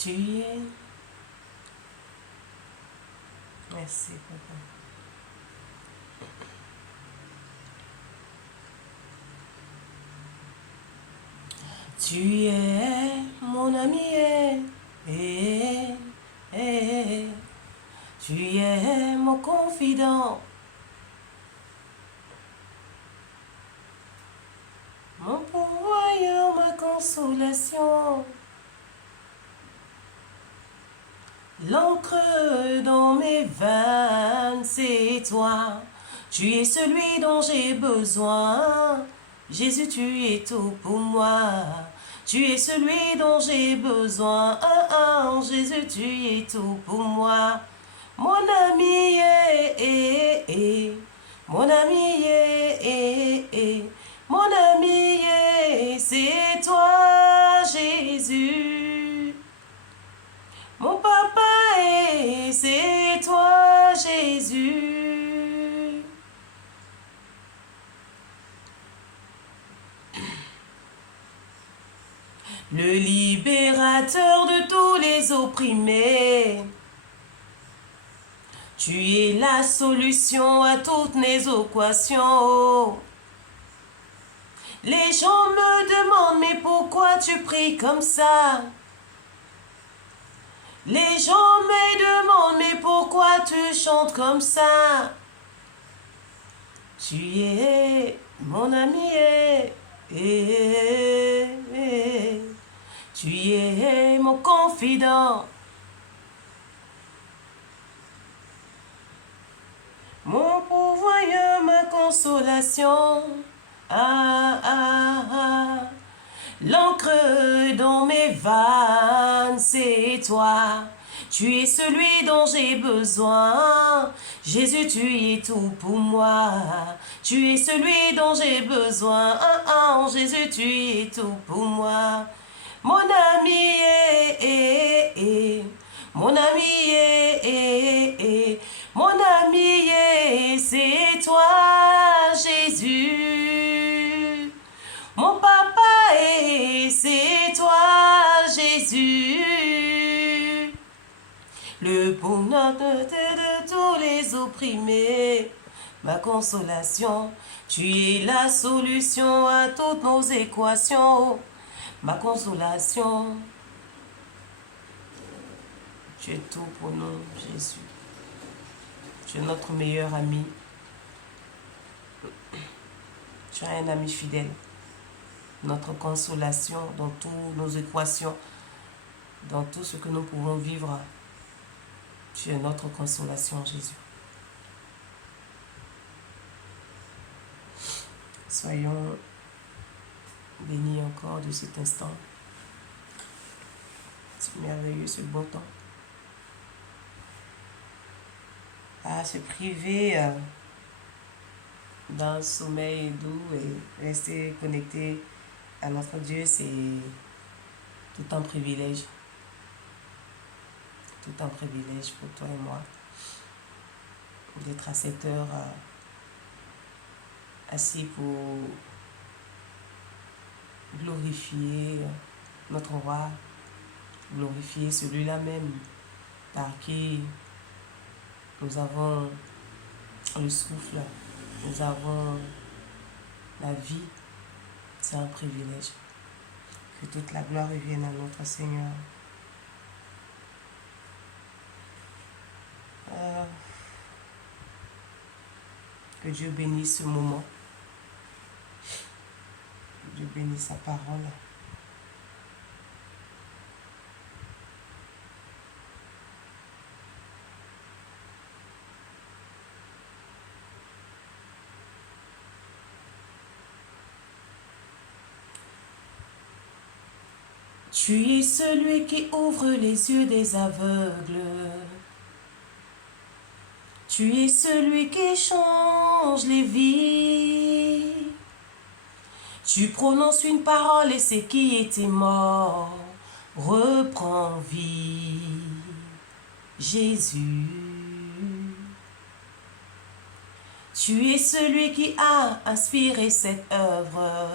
Tu es. Merci, papa. Tu es mon ami, tu es mon confident, mon pourvoyeur, ma consolation. L'encre dans mes veines, c'est toi. Tu es celui dont j'ai besoin. Jésus, tu es tout pour moi. Tu es celui dont j'ai besoin. Jésus, tu es tout pour moi. Mon ami, mon ami, mon ami, c'est toi, Jésus. Mon papa, c'est toi, Jésus. Le libérateur de tous les opprimés. Tu es la solution à toutes mes équations. Les gens me demandent, mais pourquoi tu pries comme ça? Les gens me demandent, mais pourquoi tu chantes comme ça? Tu es mon ami, tu es mon confident, mon pourvoyeur, ma consolation. L'encre dans mes veines, c'est toi. Tu es celui dont j'ai besoin. Jésus, tu es tout pour moi. Tu es celui dont j'ai besoin. Jésus, tu es tout pour moi. Mon ami, mon ami, mon ami, c'est toi, Jésus. Mon papa, c'est toi, Jésus. Le bonheur de tous les opprimés, ma consolation. Tu es la solution à toutes nos équations, ma consolation. Tu es tout pour nous, Jésus. Tu es notre meilleur ami. Tu es un ami fidèle. Notre consolation dans toutes nos équations, dans tout ce que nous pouvons vivre. Tu es notre consolation, Jésus. Soyons bénis encore de cet instant. C'est merveilleux, ce beau temps. À se priver d'un sommeil doux et rester connecté à notre Dieu, c'est tout un privilège. Tout un privilège pour toi et moi d'être à cette heure assis pour glorifier notre roi, glorifier celui-là même par qui nous avons le souffle, nous avons la vie. C'est un privilège. Que toute la gloire revienne à notre Seigneur. Que Dieu bénisse ce moment. Que Dieu bénisse sa parole. Tu es celui qui ouvre les yeux des aveugles. Tu es celui qui change les vies. Tu prononces une parole et ce qui était mort reprend vie. Jésus. Tu es celui qui a inspiré cette œuvre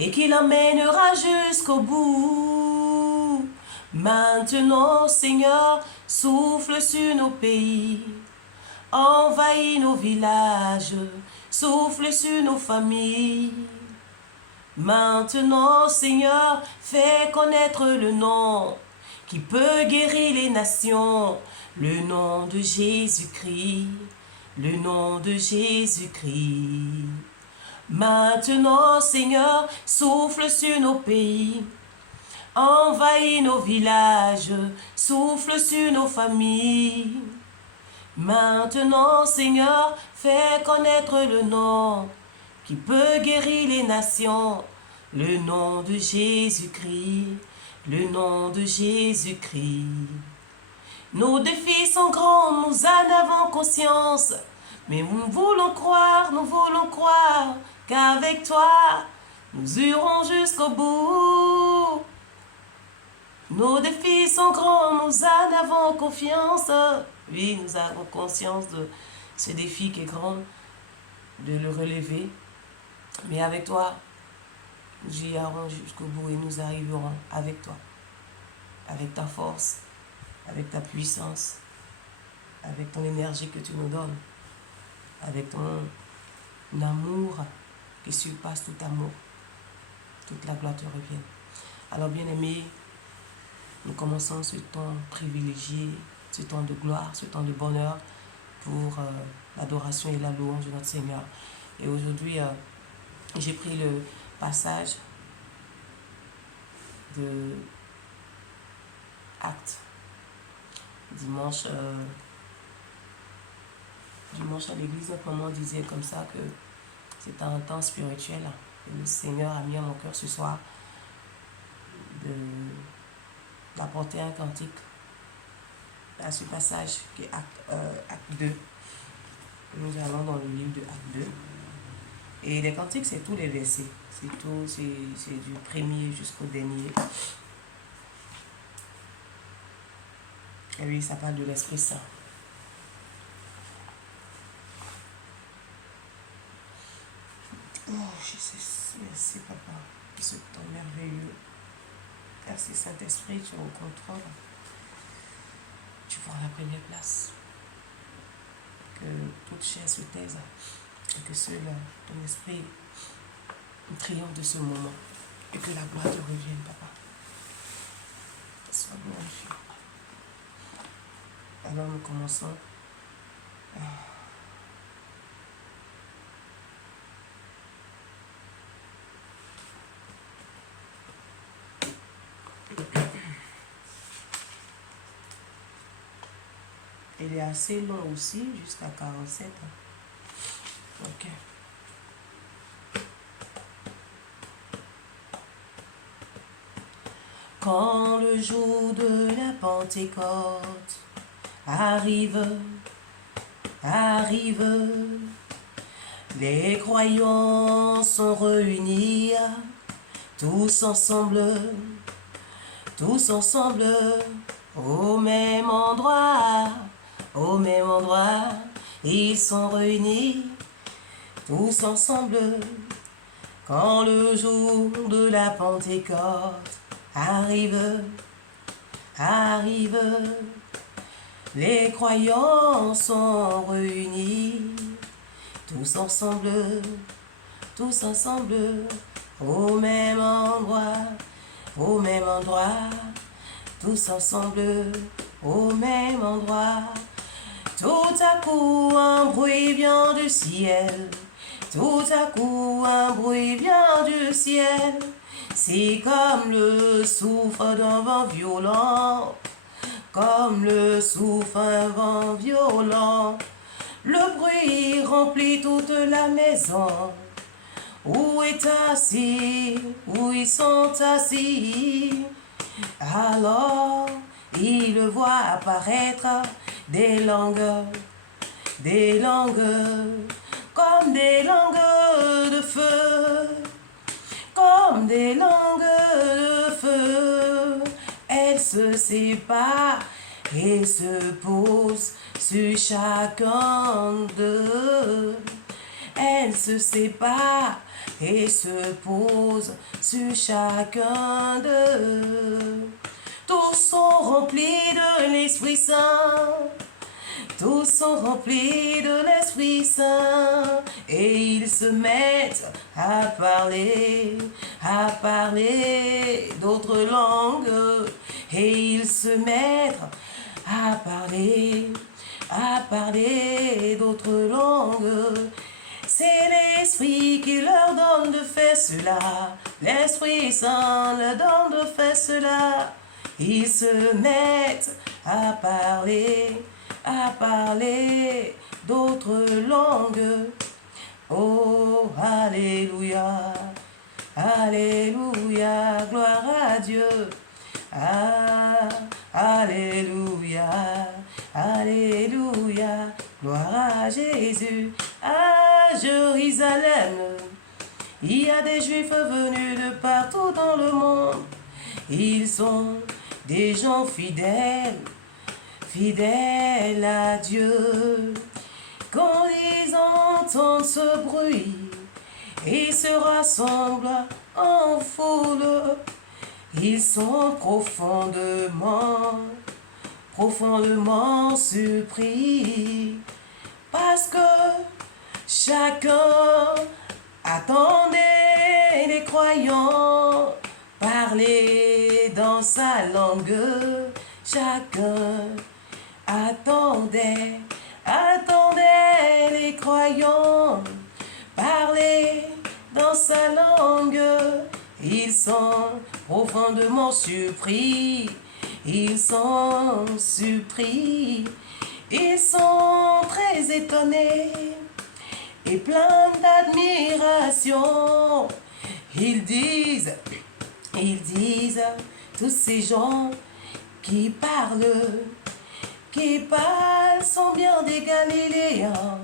et qui l'emmènera jusqu'au bout. Maintenant, Seigneur, souffle sur nos pays, envahis nos villages, souffle sur nos familles. Maintenant, Seigneur, fais connaître le nom qui peut guérir les nations, le nom de Jésus-Christ, le nom de Jésus-Christ. Maintenant, Seigneur, souffle sur nos pays, envahis nos villages, souffle sur nos familles. Maintenant, Seigneur, fais connaître le nom qui peut guérir les nations, le nom de Jésus-Christ, le nom de Jésus-Christ. Nos défis sont grands, nous en avons conscience, mais nous voulons croire qu'avec toi, nous irons jusqu'au bout. Nos défis sont grands, nous en avons confiance. Oui, nous avons conscience de ce défi qui est grand, de le relever. Mais avec toi, nous irons jusqu'au bout et nous arriverons avec toi. Avec ta force, avec ta puissance, avec ton énergie que tu nous donnes, avec ton amour qui surpasse tout amour. Toute la gloire te revient. Alors bien-aimé, nous commençons ce temps privilégié, ce temps de gloire, ce temps de bonheur pour l'adoration et la louange de notre Seigneur. Et aujourd'hui, j'ai pris le passage de Actes. Dimanche à l'église, notre maman disait comme ça que c'est un temps spirituel. Et le Seigneur a mis à mon cœur ce soir d'apporter un cantique à ce passage qui est Acte 2. Nous allons dans le livre de Acte 2. Et les cantiques, c'est tous les versets. C'est tout, c'est du premier jusqu'au dernier. Et oui, ça parle de l'Esprit Saint. Oh, Jésus, merci Papa pour ce temps merveilleux. Merci Saint-Esprit, tu es au contrôle. Tu prends la première place. Que toute chair se taise et que seul ton esprit triomphe de ce moment et que la gloire te revienne, Papa. Sois glorifié. Alors nous commençons. Il est assez long aussi, jusqu'à 47. Ok. Quand le jour de la Pentecôte arrive, les croyants sont réunis, tous ensemble, au même endroit, ils sont réunis, tous ensemble, quand le jour de la Pentecôte arrive, les croyants sont réunis, tous ensemble, au même endroit, tous ensemble, au même endroit. Tout à coup, un bruit vient du ciel, c'est comme le souffle d'un vent violent, Le bruit remplit toute la maison, où ils sont assis. Alors, ils voient apparaître des langues, comme des langues de feu, Elles se séparent et se posent sur chacun d'eux. Elles se séparent et se posent sur chacun d'eux. tous sont remplis de l'Esprit Saint. Tous sont remplis de l'Esprit Saint et ils se mettent à parler d'autres langues. Et ils se mettent à parler d'autres langues. C'est l'Esprit qui leur donne de faire cela. L'Esprit Saint leur donne de faire cela. Ils se mettent à parler d'autres langues. Oh, alléluia, alléluia, gloire à Dieu. Ah, alléluia, alléluia, gloire à Jésus. À Jérusalem, il y a des Juifs venus de partout dans le monde. Ils sont des gens fidèles à Dieu. Quand ils entendent ce bruit, ils se rassemblent en foule. Ils sont profondément surpris, parce que chacun attendait les croyants parler dans sa langue. Chacun attendait les croyants parler dans sa langue. Ils sont profondément surpris, ils sont surpris, ils sont très étonnés et pleins d'admiration. Ils disent, tous ces gens qui parlent sont bien des Galiléens.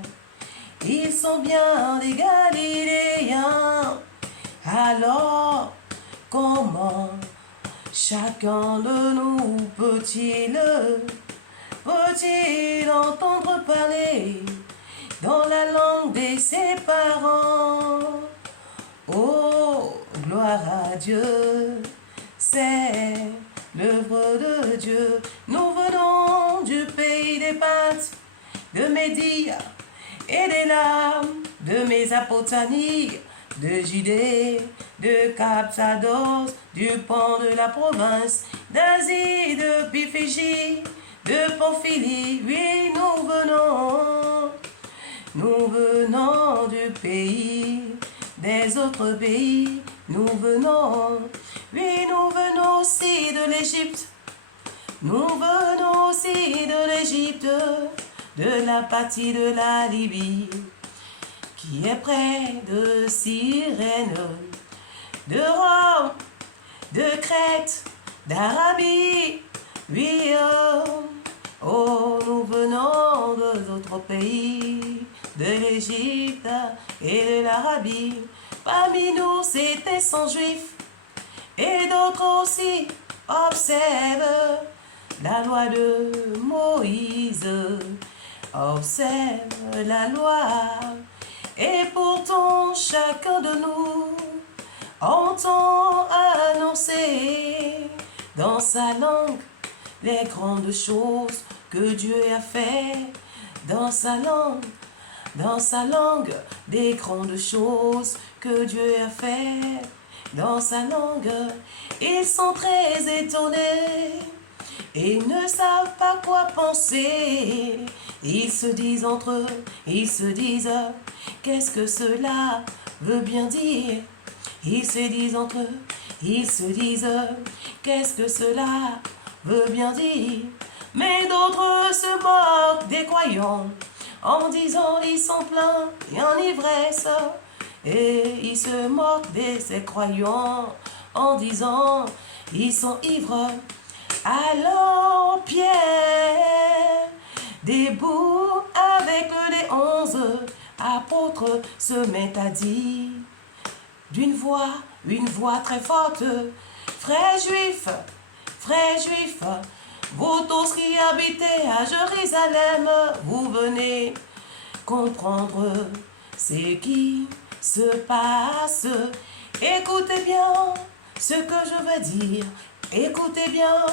Ils sont bien des Galiléens. Alors, comment chacun de nous peut-il entendre parler dans la langue de ses parents? Oh, gloire à Dieu, c'est l'œuvre de Dieu. Nous venons du pays des pâtes, de Médie et des lames, de Mésopotamie, de Judée, de Capsados, du pont de la province, d'Asie, de Piphégie, de Pamphylie. Oui, nous venons du pays, des autres pays, nous venons aussi de l'Égypte. Nous venons aussi de l'Égypte, de la partie de la Libye, qui est près de Cyrène, de Rome, de Crète, d'Arabie. Oui, oh, nous venons d'autres pays, de l'Égypte et de l'Arabie. Parmi nous, c'était 100 juifs, et d'autres aussi observent la loi de Moïse, observe la loi. Et pourtant, chacun de nous entend annoncer dans sa langue les grandes choses que Dieu a fait. Dans sa langue, des grandes choses que Dieu a fait. Dans sa langue, ils sont très étonnés et ne savent pas quoi penser. Ils se disent entre eux, qu'est-ce que cela veut bien dire? Ils se disent entre eux, qu'est-ce que cela veut bien dire? Mais d'autres se moquent des croyants en disant ils sont pleins et en ivresse. Et ils se moquent de ces croyants en disant ils sont ivres. Alors Pierre, debout avec les 11 apôtres, se met à dire d'une voix, une voix très forte: frères juifs, vous tous qui habitez à Jérusalem, vous venez comprendre ce qui se passe. Écoutez bien ce que je veux dire. Écoutez bien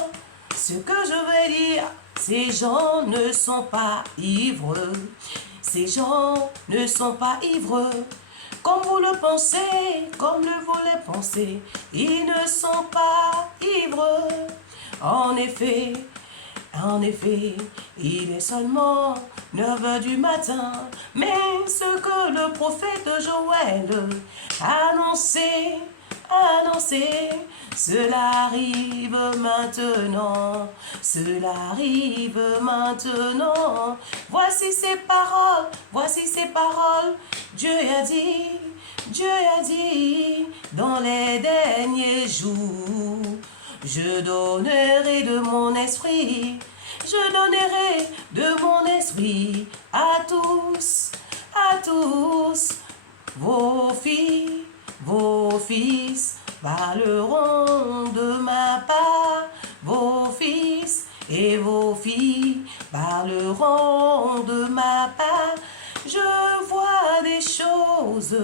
ce que je vais dire. Ces gens ne sont pas ivres. Ces gens ne sont pas ivres. Comme vous le pensez, comme vous le pensez, ils ne sont pas ivres. En effet, il est seulement 9 heures du matin, mais ce que le prophète Joël annonçait, cela arrive maintenant, cela arrive maintenant. Voici ces paroles, Dieu a dit, dans les derniers jours. Je donnerai de mon esprit, je donnerai de mon esprit à tous, vos filles, vos fils parleront de ma part, vos fils et vos filles parleront de ma part. Je vois des choses,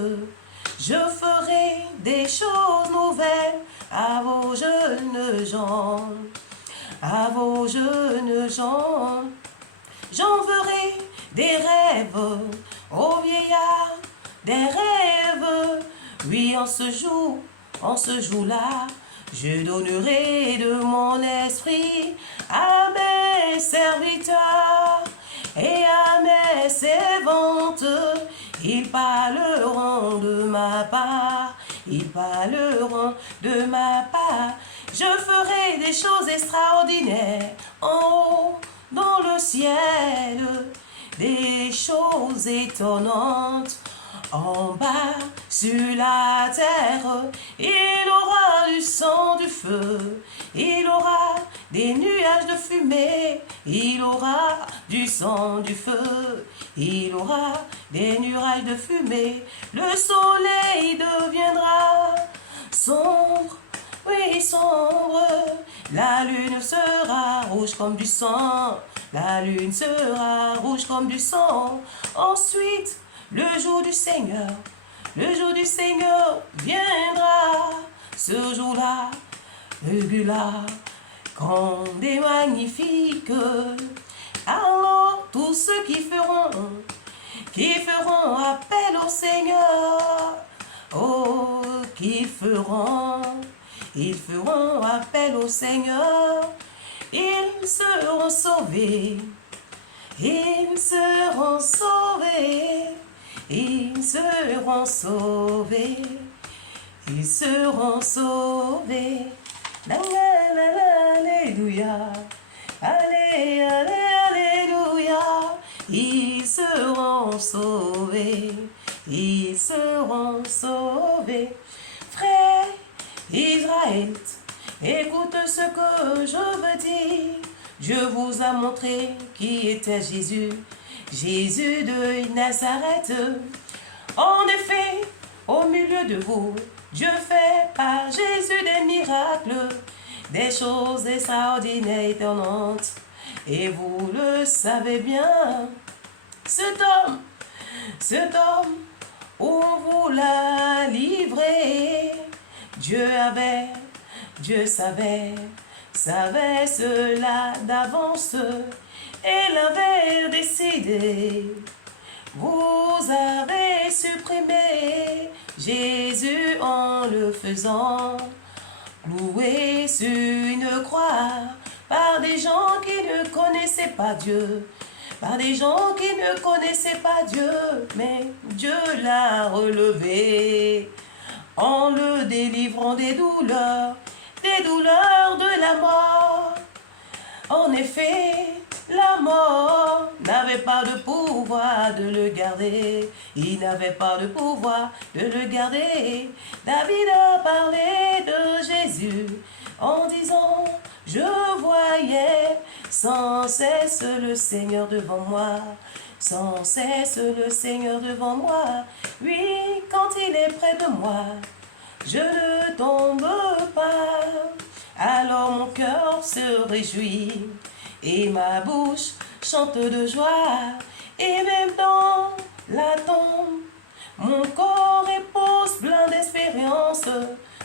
je ferai des choses nouvelles à vos jeunes gens, à vos jeunes gens. J'enverrai des rêves aux vieillards, des rêves. Oui, en ce jour-là, je donnerai de mon esprit à mes serviteurs et à mes servantes. Ils parleront de ma part, ils parleront de ma part. Je ferai des choses extraordinaires en haut dans le ciel, des choses étonnantes en bas sur la terre. Il aura du sang, du feu, il aura des nuages de fumée, il aura du sang, du feu, il aura des nuages de fumée. Le soleil deviendra sombre, oui sombre, la lune sera rouge comme du sang, la lune sera rouge comme du sang. Ensuite, le jour du Seigneur viendra, ce jour-là, grand et magnifique. Alors tous ceux qui feront appel au Seigneur, oh, ils feront appel au Seigneur, ils seront sauvés, ils seront sauvés, ils seront sauvés, ils seront sauvés. Alléluia, alléluia, ils seront sauvés, ils seront sauvés. Frère Israël, écoute ce que je veux dire. Dieu vous a montré qui était Jésus, Jésus de Nazareth. En effet, au milieu de vous, Dieu fait par Jésus des miracles, des choses extraordinaires, étonnantes. Et vous le savez bien, cet homme, où vous l'a livré, Dieu savait cela d'avance et l'avait décidé. Vous avez supprimé Jésus en le faisant clouer sur une croix par des gens qui ne connaissaient pas Dieu, par des gens qui ne connaissaient pas Dieu, mais Dieu l'a relevé en le délivrant des douleurs de la mort. En effet, la mort n'avait pas de pouvoir de le garder. Il n'avait pas de pouvoir de le garder. David a parlé de Jésus en disant: je voyais sans cesse le Seigneur devant moi. Sans cesse le Seigneur devant moi. Oui, quand il est près de moi, je ne tombe pas. Alors mon cœur se réjouit et ma bouche chante de joie. Et même dans la tombe, mon corps repose plein d'espérance.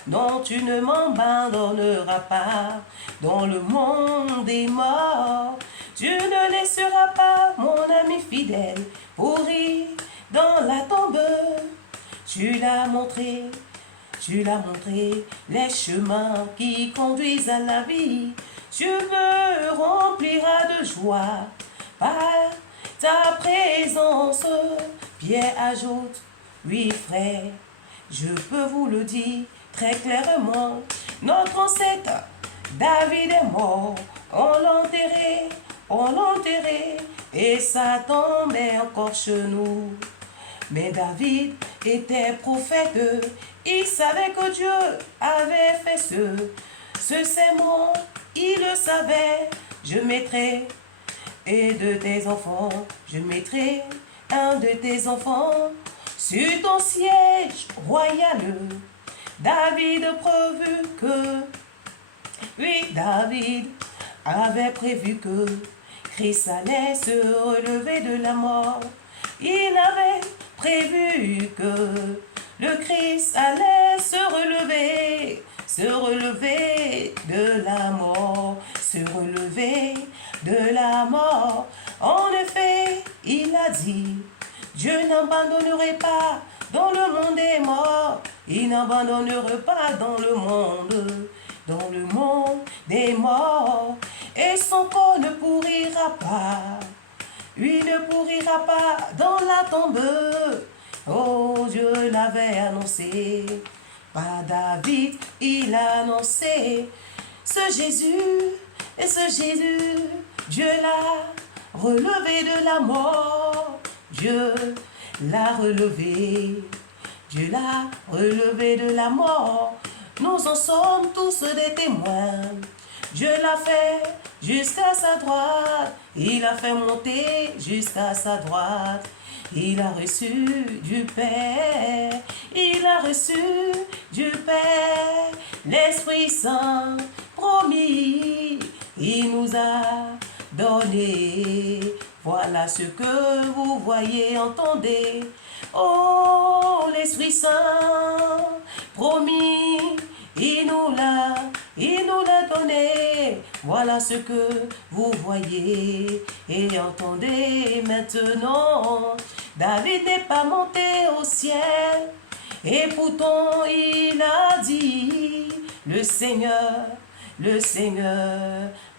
non, tu ne m'abandonneras pas. Dans le monde des morts, tu ne laisseras pas mon ami fidèle pourrir dans la tombe. Tu l'as montré les chemins qui conduisent à la vie. Tu me rempliras de joie par ta présence. Pierre ajoute, oui frère, je peux vous le dire très clairement, notre ancêtre David est mort, on l'enterrait, et sa tombe est encore chez nous. Mais David était prophète, il savait que Dieu avait fait ce serment, il le savait. Je mettrai et de tes enfants, je mettrai un de tes enfants sur ton siège royal. David David avait prévu que Christ allait se relever de la mort. Il avait prévu que le Christ allait se relever de la mort, se relever de la mort. En effet, il a dit, Dieu n'abandonnerait pas dans le monde des morts. Il n'abandonnerait pas dans le monde des morts. Et son corps ne pourrira pas. Lui ne pourrira pas dans la tombe. Oh, Dieu l'avait annoncé. Par David, il a annoncé. Ce Jésus, Dieu l'a relevé de la mort. Dieu l'a relevé. Dieu l'a relevé de la mort. Nous en sommes tous des témoins. Dieu l'a fait jusqu'à sa droite. Il a fait monter jusqu'à sa droite. Il a reçu du Père. Il a reçu du Père l'Esprit Saint promis. Il nous a donné. Voilà ce que vous voyez, entendez. Oh, l'Esprit Saint promis, il nous l'a donné. Voilà ce que vous voyez et entendez maintenant. David n'est pas monté au ciel, et pourtant il a dit, le Seigneur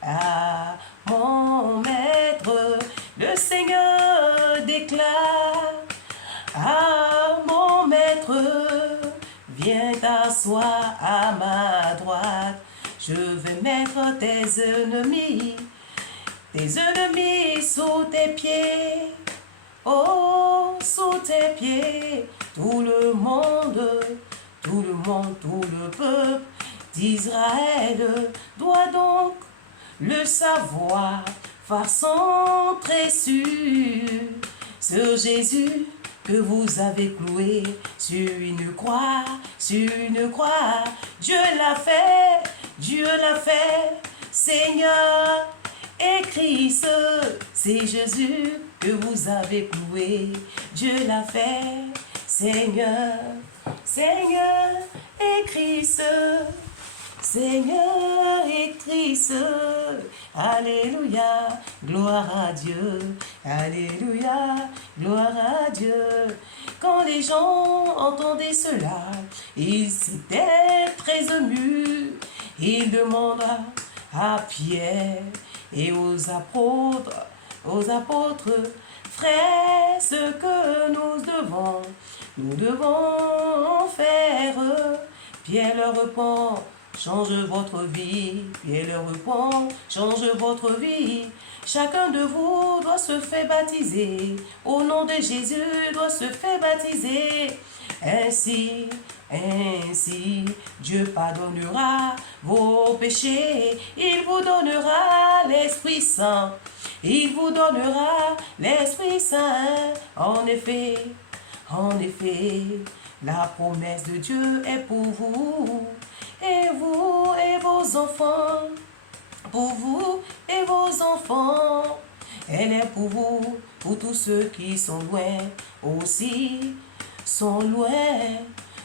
à mon maître, le Seigneur déclare à mon maître, viens t'asseoir à ma droite. Je vais mettre tes ennemis sous tes pieds. Oh, sous tes pieds, tout le peuple d'Israël doit donc le savoir, façon très sûre, ce Jésus que vous avez cloué sur une croix, Dieu l'a fait, Seigneur et Christ, c'est Jésus que vous avez cloué, Dieu l'a fait, Seigneur et Christ, Seigneur et Christ, alléluia, gloire à Dieu, alléluia, gloire à Dieu. Quand les gens entendaient cela, ils étaient très émus. Ils demanda à Pierre et aux apôtres, frères, ce que nous devons faire. Pierre leur répond, change votre vie. Pierre leur répond, change votre vie. Chacun de vous doit se faire baptiser. Au nom de Jésus, doit se faire baptiser. Ainsi, Dieu pardonnera vos péchés. Il vous donnera l'Esprit Saint. Il vous donnera l'Esprit Saint. En effet, la promesse de Dieu est pour vous et vos enfants. Pour vous et vos enfants. Elle est pour vous, pour tous ceux qui sont loin aussi, sont loin.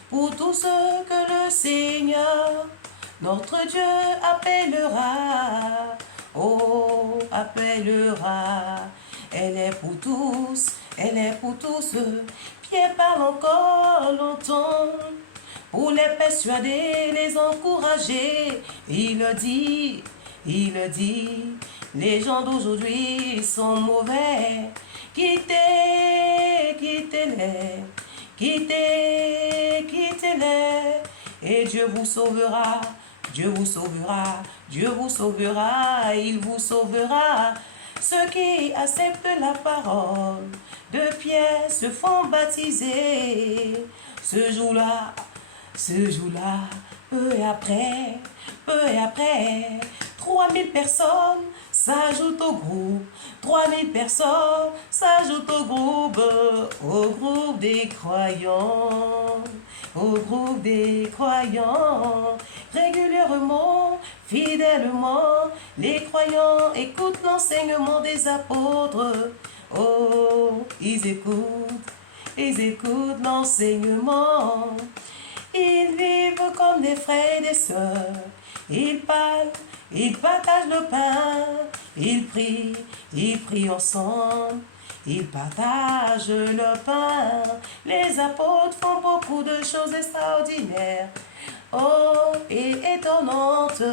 pour tous ceux que le Seigneur, notre Dieu, appellera. Oh, appellera. Elle est pour tous, elle est pour tous. Pierre parle encore longtemps pour les persuader, les encourager. Il dit, les gens d'aujourd'hui sont mauvais. Quittez-les, et Dieu vous sauvera, Dieu vous sauvera, Dieu vous sauvera, il vous sauvera. Ceux qui acceptent la parole de Pierre se font baptiser. Ce jour-là, peu et après, 3000 personnes s'ajoutent au groupe. 3000 personnes s'ajoutent au groupe des croyants. Au groupe des croyants. Régulièrement, fidèlement, les croyants écoutent l'enseignement des apôtres. Oh, ils écoutent l'enseignement. Ils vivent comme des frères et des sœurs. Ils parlent, ils partagent le pain. Ils prient ensemble. Ils partagent le pain. Les apôtres font beaucoup de choses extraordinaires. Oh, et étonnantes.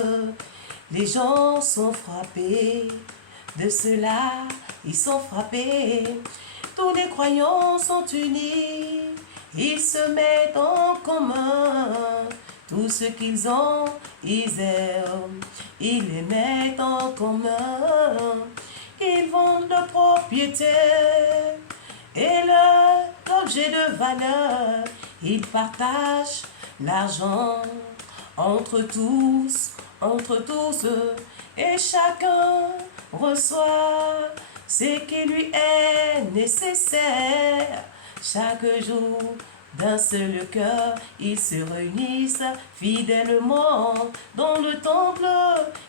Les gens sont frappés de cela. Ils sont frappés. Tous les croyants sont unis. Ils se mettent en commun. Tout ce qu'ils ont, ils aiment. Ils les mettent en commun. Ils vendent leurs propriétés et leur objet de valeur. Ils partagent l'argent entre tous. Et chacun reçoit ce qui lui est nécessaire. Chaque jour, d'un seul cœur, ils se réunissent fidèlement dans le temple.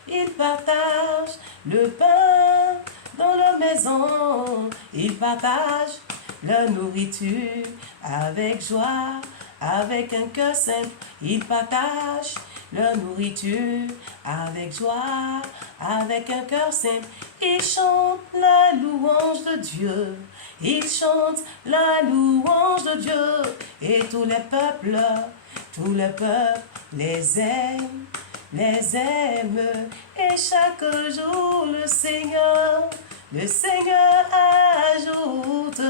Ils partagent le pain dans leur maison. Ils partagent leur nourriture avec joie, avec un cœur simple. Ils partagent leur nourriture avec joie, avec un cœur simple. Ils chantent la louange de Dieu. Ils chantent la louange de Dieu. Et tous les peuples les aiment. Et chaque jour le Seigneur ajoute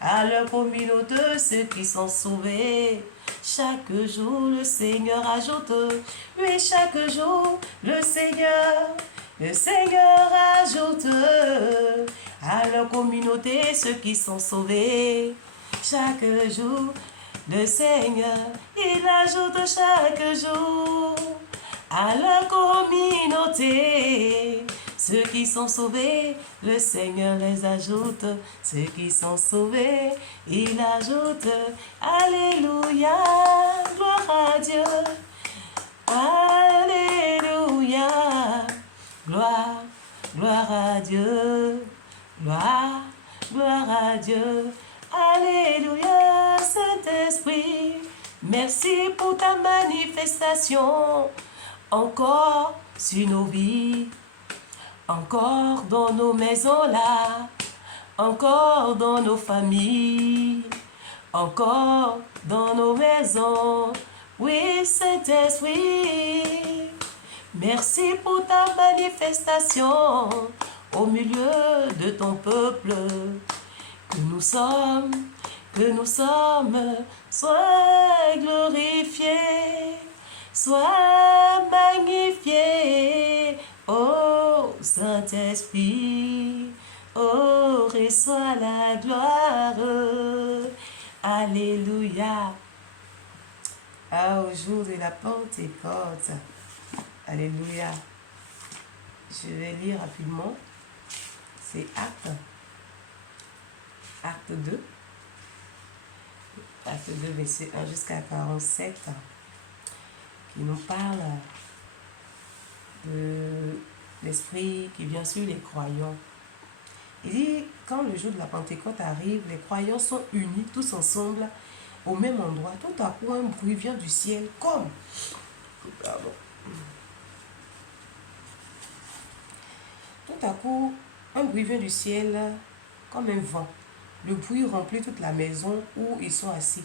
à leur communauté ceux qui sont sauvés. Chaque jour le Seigneur ajoute. Oui, chaque jour le Seigneur ajoute à leur communauté ceux qui sont sauvés. Chaque jour, le Seigneur, il ajoute chaque jour à leur communauté ceux qui sont sauvés. Le Seigneur les ajoute. Ceux qui sont sauvés, il ajoute. Alléluia, gloire à Dieu. Alléluia, gloire à Dieu. Gloire à Dieu. Alléluia, Saint-Esprit. Merci pour ta manifestation. Encore sur nos vies. Encore dans nos maisons là. Encore dans nos familles. Encore dans nos maisons. Oui, Saint-Esprit. Merci pour ta manifestation au milieu de ton peuple. Que nous sommes, sois glorifié, sois magnifié, ô Saint-Esprit, oh, reçois la gloire, alléluia. Au jour de la Pentecôte, alléluia. Je vais lire rapidement, c'est Acte 2, verset 1 jusqu'à 47, qui nous parle de l'Esprit qui vient sur les croyants. Il dit, quand le jour de la Pentecôte arrive, les croyants sont unis tous ensemble au même endroit, tout à coup, un bruit vient du ciel comme... Pardon. Tout à coup, un bruit vient du ciel comme un vent. Le bruit remplit toute la maison où ils sont assis.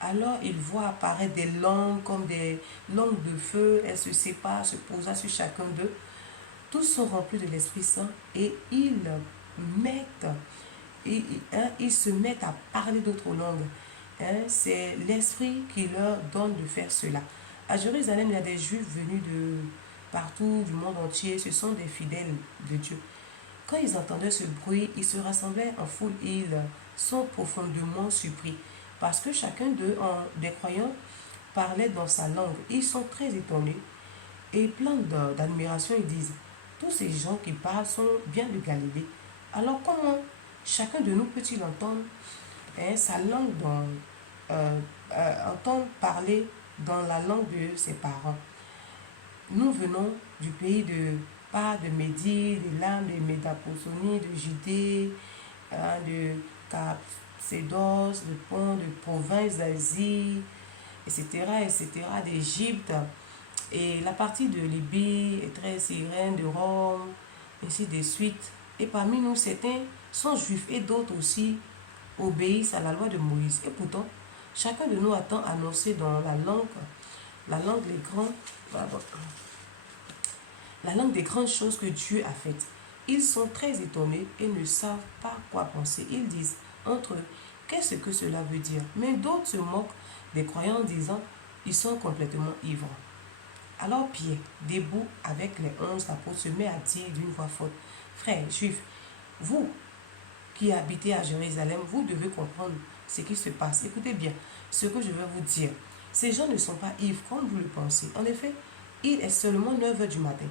Alors ils voient apparaître des langues comme des langues de feu. Elles se séparent, se posant sur chacun d'eux. Tous sont remplis de l'Esprit Saint et mettent, ils se mettent à parler d'autres langues. C'est l'Esprit qui leur donne de faire cela. À Jérusalem, il y a des Juifs venus de partout du monde entier. Ce sont des fidèles de Dieu. Quand ils entendaient ce bruit, ils se rassemblaient en foule et ils sont profondément surpris. Parce que chacun d'eux, des croyants, parlait dans sa langue. Ils sont très étonnés et pleins d'admiration. Ils disent, tous ces gens qui parlent sont bien de Galilée. Alors comment chacun de nous peut-il entendre sa langue entendre parler dans la langue de ses parents? Nous venons du pays de Médie, de l'âme, de Médaposonie, de Judée, de Capsédos, de Pont, de province d'Asie, etc., d'Égypte. Et la partie de Libye est très sirène, de Rome, ainsi de suite. Et parmi nous, certains sont juifs et d'autres aussi obéissent à la loi de Moïse. Et pourtant, chacun de nous attend annoncer dans la langue la langue des grandes choses que Dieu a faites. Ils sont très étonnés et ne savent pas quoi penser. Ils disent entre eux, qu'est-ce que cela veut dire? Mais d'autres se moquent des croyants en disant, ils sont complètement ivres. Alors Pierre, debout avec les 11 apôtres, se met à dire d'une voix forte, frères juifs, vous qui habitez à Jérusalem, vous devez comprendre ce qui se passe. Écoutez bien ce que je vais vous dire. Ces gens ne sont pas ivres comme vous le pensez. En effet, il est seulement 9 heures du matin.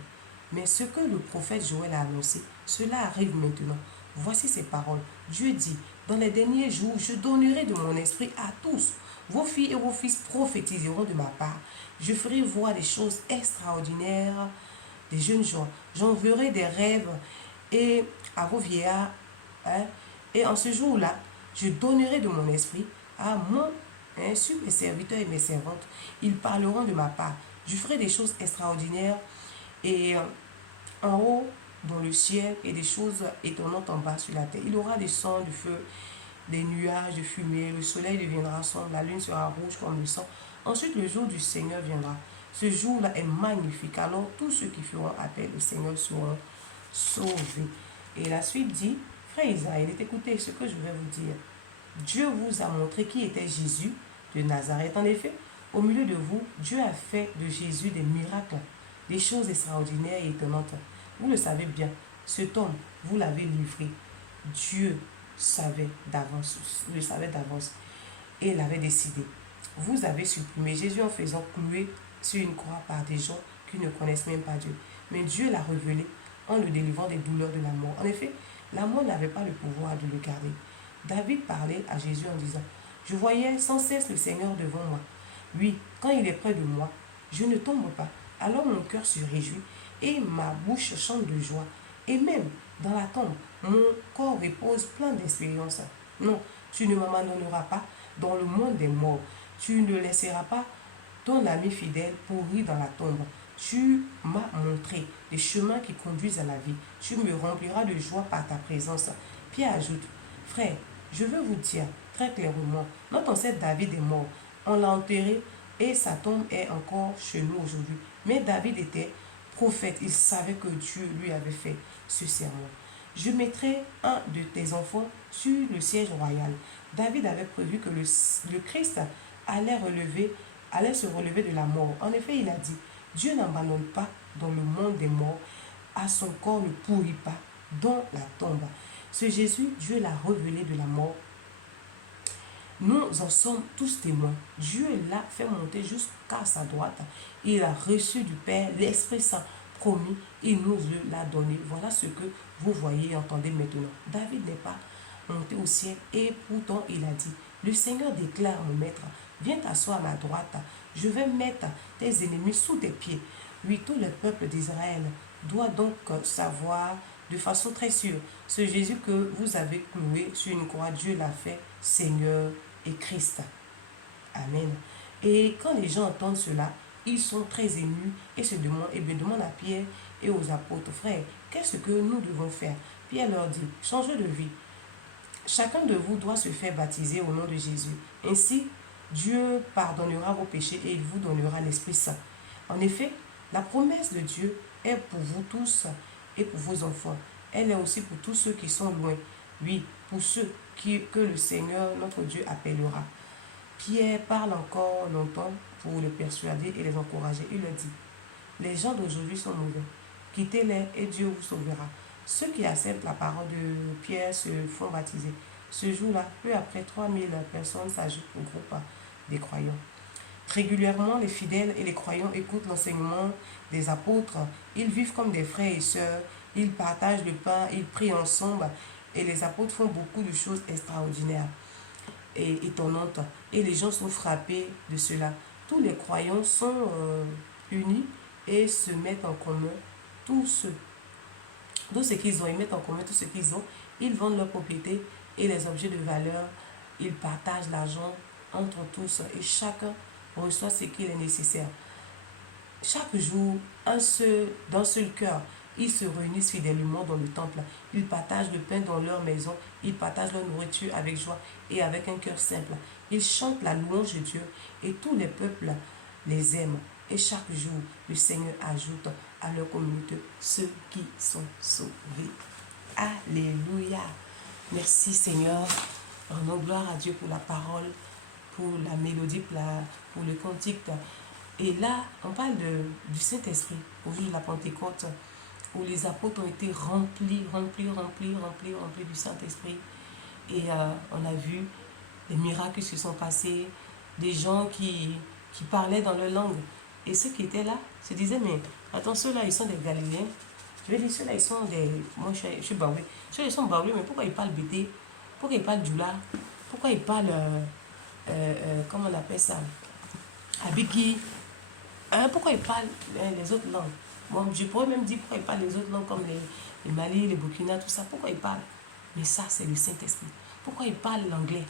Mais ce que le prophète Joël a annoncé, cela arrive maintenant. Voici ces paroles. Dieu dit, dans les derniers jours, je donnerai de mon esprit à tous. Vos filles et vos fils prophétiseront de ma part. Je ferai voir des choses extraordinaires des jeunes gens. J'enverrai des rêves et à vos vieillards. Et en ce jour-là, je donnerai de mon esprit à sur mes serviteurs et mes servantes. Ils parleront de ma part. Je ferai des choses extraordinaires et en haut dans le ciel et des choses étonnantes en bas sur la terre. Il y aura des sons de feu, des nuages de fumée, le soleil deviendra sombre, la lune sera rouge comme le sang. Ensuite, le jour du Seigneur viendra. Ce jour-là est magnifique. Alors, tous ceux qui feront appel au Seigneur seront sauvés. Et la suite dit, frère Israël, écoutez ce que je vais vous dire. Dieu vous a montré qui était Jésus de Nazareth. En effet, au milieu de vous, Dieu a fait de Jésus des miracles, des choses extraordinaires et étonnantes. Vous le savez bien, cet homme, vous l'avez livré. Dieu le savait d'avance et l'avait décidé. Vous avez supprimé Jésus en faisant clouer sur une croix par des gens qui ne connaissent même pas Dieu. Mais Dieu l'a révélé en le délivrant des douleurs de la mort. En effet, la mort n'avait pas le pouvoir de le garder. David parlait à Jésus en disant, je voyais sans cesse le Seigneur devant moi. Oui, quand il est près de moi, je ne tombe pas. Alors mon cœur se réjouit et ma bouche chante de joie. Et même dans la tombe, mon corps repose plein d'espérance. Non, tu ne m'abandonneras pas dans le monde des morts. Tu ne laisseras pas ton ami fidèle pourrir dans la tombe. Tu m'as montré les chemins qui conduisent à la vie. Tu me rempliras de joie par ta présence. Pierre ajoute, frère, je veux vous dire très clairement, notre ancêtre David est mort. On l'a enterré et sa tombe est encore chez nous aujourd'hui. Mais David était prophète. Il savait que Dieu lui avait fait ce serment. Je mettrai un de tes enfants sur le siège royal. David avait prévu que le Christ allait se relever de la mort. En effet, il a dit, Dieu n'abandonne pas dans le monde des morts, à son corps ne pourrit pas dans la tombe. Ce Jésus, Dieu l'a révélé de la mort. Nous en sommes tous témoins. Dieu l'a fait monter jusqu'à sa droite. Il a reçu du Père l'Esprit Saint promis. Il nous l'a donné. Voilà ce que vous voyez et entendez maintenant. David n'est pas monté au ciel et pourtant il a dit, le Seigneur déclare mon maître, viens t'asseoir à ma droite. Je vais mettre tes ennemis sous tes pieds. Oui, tout le peuple d'Israël doit donc savoir de façon très sûre, ce Jésus que vous avez cloué sur une croix, Dieu l'a fait Seigneur et Christ. Amen. Et quand les gens entendent cela, ils sont très émus et se demandent, et bien demandent à Pierre et aux apôtres, frères, qu'est-ce que nous devons faire? Pierre leur dit, changez de vie. Chacun de vous doit se faire baptiser au nom de Jésus. Ainsi, Dieu pardonnera vos péchés et il vous donnera l'Esprit Saint. En effet, la promesse de Dieu est pour vous tous et pour vos enfants. Elle est aussi pour tous ceux qui sont loin. Oui, pour ceux que le Seigneur, notre Dieu, appellera. Pierre parle encore longtemps pour les persuader et les encourager. Il leur dit, les gens d'aujourd'hui sont mauvais. Quittez-les et Dieu vous sauvera. Ceux qui acceptent la parole de Pierre se font baptiser. Ce jour-là, peu après 3000 personnes s'ajoutent au groupe des croyants. Régulièrement, les fidèles et les croyants écoutent l'enseignement des apôtres. Ils vivent comme des frères et sœurs. Ils partagent le pain, ils prient ensemble. Et les apôtres font beaucoup de choses extraordinaires et étonnantes. Et les gens sont frappés de cela. Tous les croyants sont unis et se mettent en commun tout ce qu'ils ont. Ils mettent en commun tout ce qu'ils ont. Ils vendent leurs propriétés et les objets de valeur. Ils partagent l'argent entre tous et chacun reçoit ce qu'il est nécessaire. Chaque jour, d'un seul cœur, ils se réunissent fidèlement dans le temple. Ils partagent le pain dans leur maison. Ils partagent leur nourriture avec joie et avec un cœur simple. Ils chantent la louange de Dieu et tous les peuples les aiment. Et chaque jour, le Seigneur ajoute à leur communauté ceux qui sont sauvés. Alléluia. Merci Seigneur. Rendons gloire à Dieu pour la parole, pour la mélodie, pour le cantique. Et là, on parle du Saint-Esprit, au jour de la Pentecôte, où les apôtres ont été remplis du Saint-Esprit. Et on a vu les miracles qui se sont passés, des gens qui parlaient dans leur langue. Et ceux qui étaient là se disaient, mais attends, ceux-là, ils sont des Galiléens. Je vais dire, ceux-là, ils sont des... Moi, je suis baoulé. Ceux-là, ils sont baoulés, mais pourquoi ils parlent bété? Pourquoi ils parlent djoula? Pourquoi ils parlent... comment on appelle ça? Abiki? Pourquoi ils parlent les autres langues? Bon, je pourrais même dire pourquoi ils parlent les autres langues comme les Mali, les Burkina, tout ça. Pourquoi ils parlent? Mais ça, c'est le Saint-Esprit. Pourquoi ils parlent l'anglais?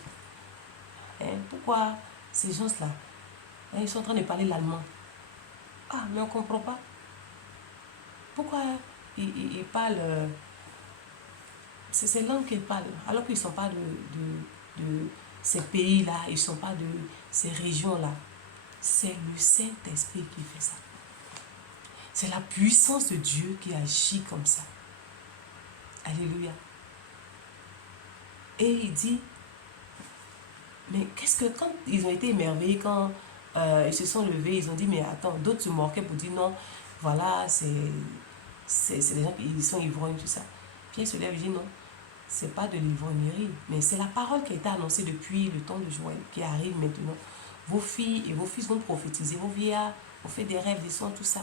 Pourquoi ces gens-là, ils sont en train de parler l'allemand? Ah, mais on ne comprend pas. Pourquoi ils parlent c'est ces langues qu'ils parlent, alors qu'ils ne sont pas de ces pays-là, ils ne sont pas de ces régions-là. C'est le Saint-Esprit qui fait ça. C'est la puissance de Dieu qui agit comme ça. Alléluia. Et il dit, mais qu'est-ce que, quand ils ont été émerveillés, quand ils se sont levés, ils ont dit, mais attends, d'autres se moquaient pour dire non, voilà, c'est des gens qui sont ivrognes, tout ça. Pierre se lève et dit non, c'est pas de l'ivrognerie, mais c'est la parole qui a été annoncée depuis le temps de Joël, qui arrive maintenant. Vos filles et vos fils vont prophétiser, vos vieillards vont faire des rêves, des sons, tout ça.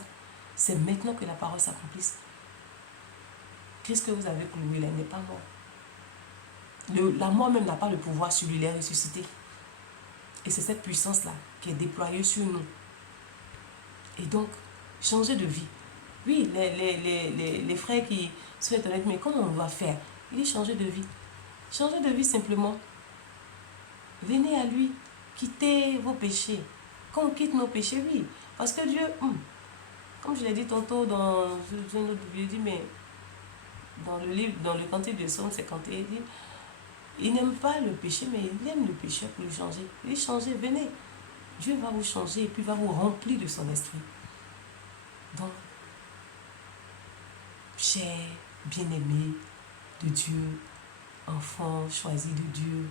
C'est maintenant que la parole s'accomplisse. Qu'est-ce que vous avez cloué là? Il n'est pas mort. La mort même n'a pas le pouvoir sur lui, il est ressuscité. Et c'est cette puissance-là qui est déployée sur nous. Et donc, changer de vie. Oui, les frères qui sont honnêtes, mais comment on va faire? Il dit changer de vie. Changer de vie simplement. Venez à lui. Quittez vos péchés. Quand on quitte nos péchés, oui. Parce que Dieu, comme je l'ai dit tantôt dans une autre vidéo, il dit, mais dans le livre, dans le cantique de Psaume 51, il dit, il n'aime pas le péché, mais il aime le péché pour le changer. Il dit, changez, venez. Dieu va vous changer et puis va vous remplir de son esprit. Donc, cher, bien-aimé de Dieu, enfant choisi de Dieu,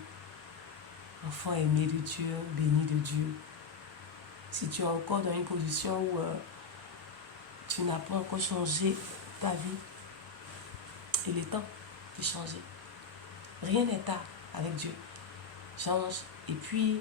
enfant aimé de Dieu, béni de Dieu. Si tu es encore dans une position où tu n'as pas encore changé ta vie, il est temps de changer. Rien n'est tard avec Dieu. Change et puis